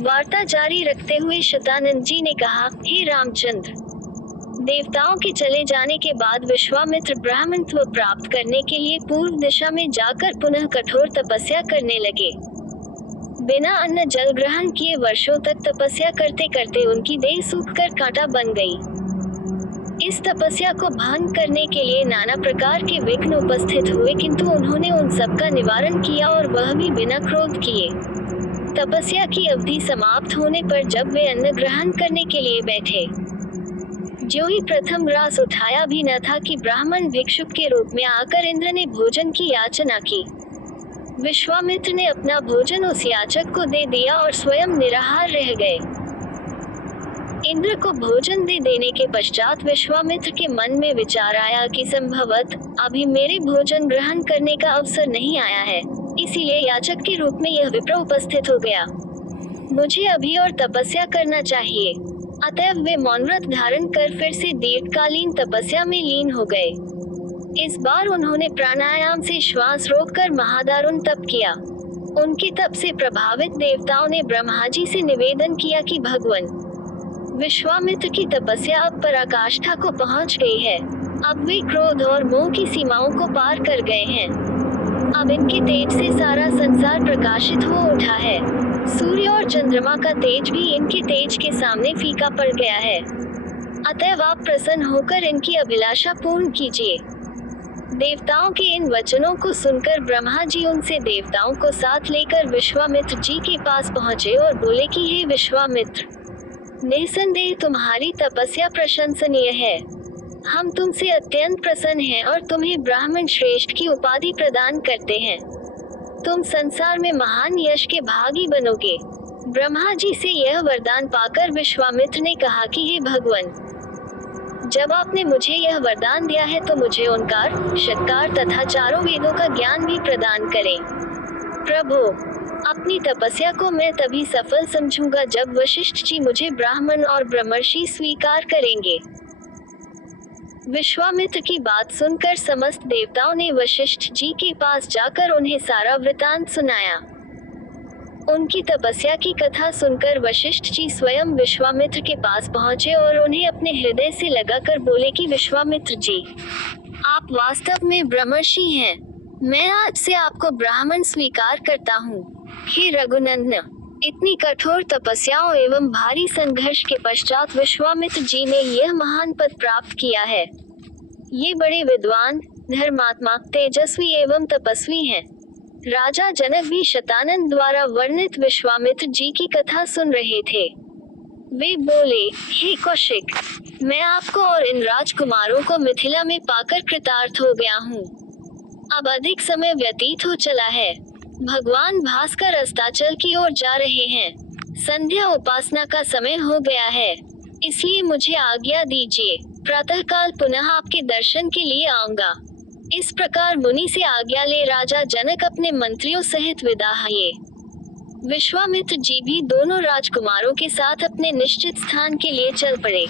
वार्ता जारी रखते हुए शतानंद जी ने कहा, हे रामचंद्र, देवताओं के चले जाने के बाद विश्वामित्र ब्राह्मणत्व प्राप्त करने के लिए पूर्व दिशा में जाकर पुनः कठोर तपस्या करने लगे। बिना अन्न जल ग्रहण किए वर्षों तक तपस्या करते करते उनकी देह सूखकर कांटा बन गई। इस तपस्या को भंग करने के लिए नाना प्रकार के विघ्न उपस्थित हुए, किंतु उन्होंने उन सब का निवारण किया और वह भी बिना क्रोध किए। तपस्या की अवधि समाप्त होने पर जब वे अन्न ग्रहण करने के लिए बैठे, ज्यों ही प्रथम ग्रास उठाया भी न था कि ब्राह्मण भिक्षुक के रूप में आकर इंद्र ने भोजन की याचना की। विश्वामित्र ने अपना भोजन उस याचक को दे दिया और स्वयं निराहार रह गए। इंद्र को भोजन दे देने के पश्चात विश्वामित्र के मन में विचार आया कि संभवत अभी मेरे भोजन ग्रहण करने का अवसर नहीं आया है, इसीलिए याचक के रूप में यह विप्र उपस्थित हो गया। मुझे अभी और तपस्या करना चाहिए। अतएव वे मौन व्रत धारण कर फिर से दीर्घकालीन तपस्या में लीन हो गए। इस बार उन्होंने प्राणायाम से श्वास रोककर महादारुण तप किया। उनके तप से प्रभावित देवताओं ने ब्रह्मा जी से निवेदन किया कि भगवान, विश्वामित्र की तपस्या अब पराकाष्ठा को पहुंच गई है। अब वे क्रोध और मोह की सीमाओं को पार कर गए हैं। अब इनके तेज से सारा संसार प्रकाशित हो उठा है। सूर्य और चंद्रमा का तेज भी इनके तेज के सामने फीका पड़ गया है। अतएव आप प्रसन्न होकर इनकी अभिलाषा पूर्ण कीजिए। देवताओं के इन वचनों को सुनकर ब्रह्मा जी उनसे देवताओं को साथ लेकर विश्वामित्र जी के पास पहुँचे और बोले कि हे विश्वामित्र, निसंदेह तुम्हारी तपस्या प्रशंसनीय है। हम तुमसे अत्यंत प्रसन्न हैं और तुम्हें ब्राह्मण श्रेष्ठ की उपाधि प्रदान करते हैं। तुम संसार में महान यश के भागी बनोगे। ब्रह्मा जी से यह वरदान पाकर विश्वामित्र ने कहा कि हे भगवान, जब आपने मुझे यह वरदान दिया है तो मुझे ओंकार, षट्कार तथा चारों वेदों का ज्ञान भी प्रदान करें। प्रभु, अपनी तपस्या को मैं तभी सफल समझूंगा जब वशिष्ठ जी मुझे ब्राह्मण और ब्रह्मर्षि स्वीकार करेंगे। विश्वामित्र की बात सुनकर समस्त देवताओं ने वशिष्ठ जी के पास जाकर उन्हें सारा वृतांत सुनाया। उनकी तपस्या की कथा सुनकर वशिष्ठ जी स्वयं विश्वामित्र के पास पहुंचे और उन्हें अपने हृदय से लगाकर बोले कि विश्वामित्र जी, आप वास्तव में ब्रह्मर्षि हैं। मैं आज से आपको ब्राह्मण स्वीकार करता हूँ। हे रघुनंदन, इतनी कठोर तपस्याओं एवं भारी संघर्ष के पश्चात विश्वामित्र जी ने यह महान पद प्राप्त किया है। ये बड़े विद्वान, धर्मात्मा, तेजस्वी एवं तपस्वी हैं। राजा जनक भी शतानंद द्वारा वर्णित विश्वामित्र जी की कथा सुन रहे थे। वे बोले, हे कौशिक, मैं आपको और इन राजकुमारों को मिथिला में पाकर कृतार्थ हो गया हूँ। अब अधिक समय व्यतीत हो चला है। भगवान भास्कर अस्ताचल की ओर जा रहे हैं। संध्या उपासना का समय हो गया है, इसलिए मुझे आज्ञा दीजिए। प्रातःकाल पुनः आपके दर्शन के लिए आऊंगा। इस प्रकार मुनि से आज्ञा ले राजा जनक अपने मंत्रियों सहित विदा हुए। विश्वामित्र जी भी दोनों राजकुमारों के साथ अपने निश्चित स्थान के लिए चल पड़े।